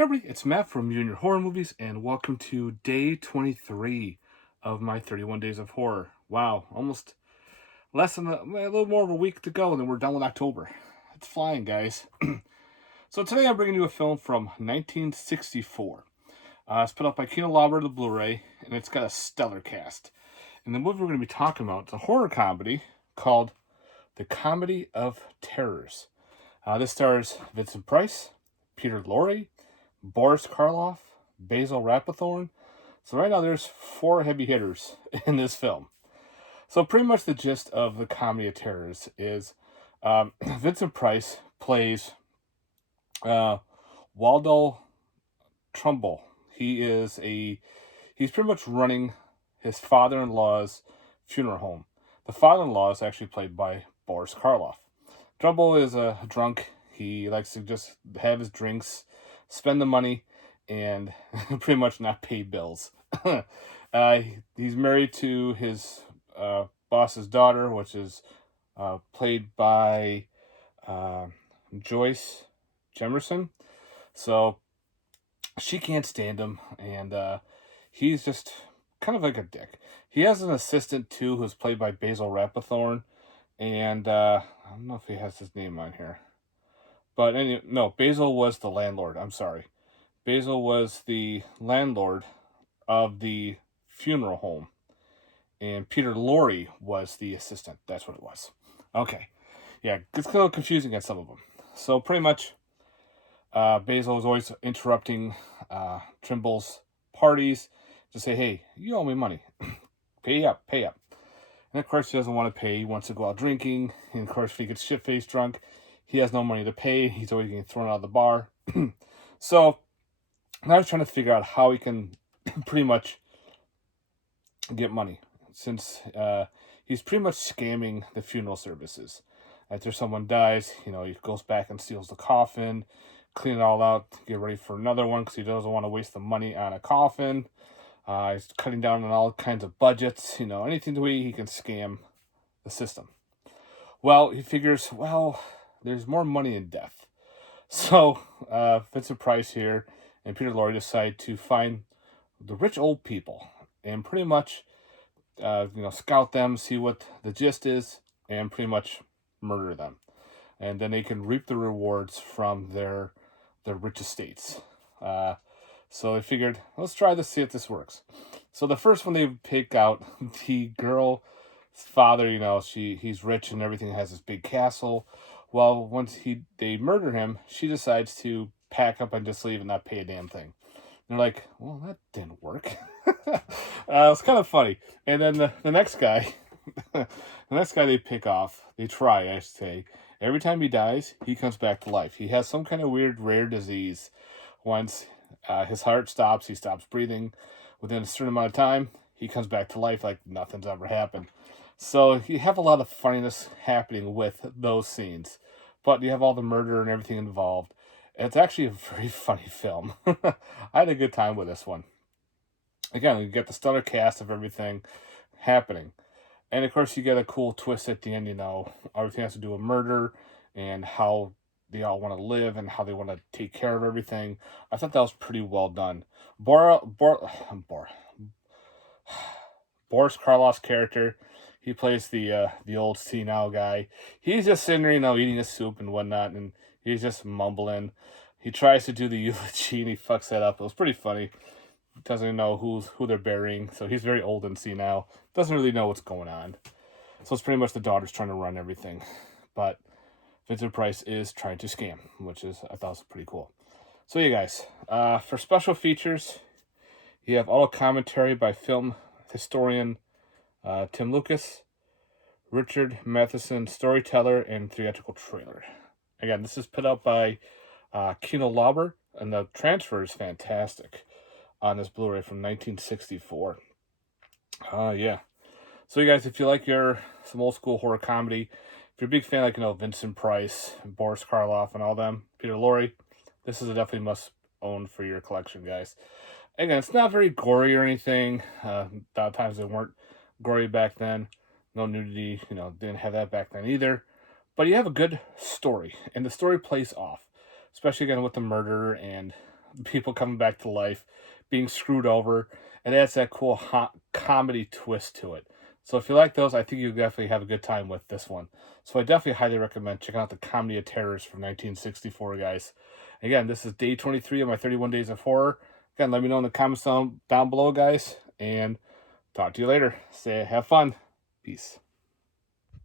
Hey everybody, it's Matt from Junior Horror Movies, and welcome to day 23 of my 31 Days of Horror. Wow, almost less than a little more of a week to go, and then we're done with October. It's flying, guys. So today I'm bringing you a film from 1964. It's put up by Kino Lorber, the Blu-ray, and it's got a stellar cast. And the movie we're going to be talking about is a horror comedy called The Comedy of Terrors. This stars Vincent Price, Peter Lorre, Boris Karloff, Basil Rathbone. So right now there's four heavy hitters in this film. So pretty much the gist of the Comedy of Terrors is Vincent Price plays Waldo Trumbull. He's pretty much running his father-in-law's funeral home. The father-in-law is actually played by Boris Karloff. Trumbull is a drunk. He likes to just have his drinks, spend the money, and pretty much not pay bills. He's married to his boss's daughter, which is played by Joyce Jemerson. So she can't stand him, and he's just kind of like a dick. He has an assistant too, who's played by Basil Rathbone, and I don't know if he has his name on here. But anyway, no, Basil was the landlord. I'm sorry. Basil was the landlord of the funeral home, and Peter Lorre was the assistant. That's what it was. Okay. Yeah, it's a little confusing at some of them. So pretty much, Basil is always interrupting Trimble's parties to say, hey, you owe me money. Pay up, pay up. And of course, he doesn't want to pay. He wants to go out drinking. And of course, if he gets shit-faced drunk, he has no money to pay. He's always getting thrown out of the bar. So now he's trying to figure out how he can pretty much get money, since he's pretty much scamming the funeral services. After someone dies, he goes back and steals the coffin, clean it all out, get ready for another one because he doesn't want to waste the money on a coffin. He's cutting down on all kinds of budgets, anything the way he can scam the system. Well, he figures, there's more money in death. So Vincent Price here and Peter Lorre decide to find the rich old people and pretty much, scout them, see what the gist is, and pretty much murder them. And then they can reap the rewards from their rich estates. So they figured, let's try this, see if this works. So the first one they pick out, the girl's father, he's rich and everything, has this big castle. Well, once they murder him, she decides to pack up and just leave and not pay a damn thing. They're like, well, that didn't work. It's kind of funny. And then the next guy, the next guy they pick off, they try, I say, every time he dies, he comes back to life. He has some kind of weird, rare disease. Once his heart stops, he stops breathing. Within a certain amount of time, he comes back to life like nothing's ever happened. So you have a lot of funniness happening with those scenes. But you have all the murder and everything involved. It's actually a very funny film. I had a good time with this one. Again, you get the stellar cast of everything happening. And of course, you get a cool twist at the end, everything has to do with murder and how they all want to live and how they want to take care of everything. I thought that was pretty well done. Boris Karloff's character, he plays the old senile guy. He's just sitting there, eating his soup and whatnot, and he's just mumbling. He tries to do the eulogy and he fucks that up. It was pretty funny. Doesn't know who they're burying, so he's very old and senile. Doesn't really know what's going on. So it's pretty much the daughter's trying to run everything. But Vincent Price is trying to scam, which I thought was pretty cool. So yeah, guys, for special features, you have auto commentary by film historian Tim Lucas, Richard Matheson, storyteller, and theatrical trailer. Again, this is put out by Kino Lorber, and the transfer is fantastic on this Blu-ray from 1964. Yeah. So you guys, if you like some old school horror comedy, if you're a big fan like Vincent Price, Boris Karloff, and all them, Peter Lorre, this is a definitely must own for your collection, guys. Again, it's not very gory or anything. A lot of times they weren't gory back then. No nudity, didn't have that back then either. But you have a good story, and the story plays off, especially again with the murder and people coming back to life, being screwed over. It adds that cool comedy twist to it. So if you like those, I think you'll definitely have a good time with this one. So I definitely highly recommend checking out the Comedy of Terrors from 1964, guys. Again, this is day 23 of my 31 Days of Horror. Again, let me know in the comments down below, guys, and talk to you later. Say, have fun. Peace.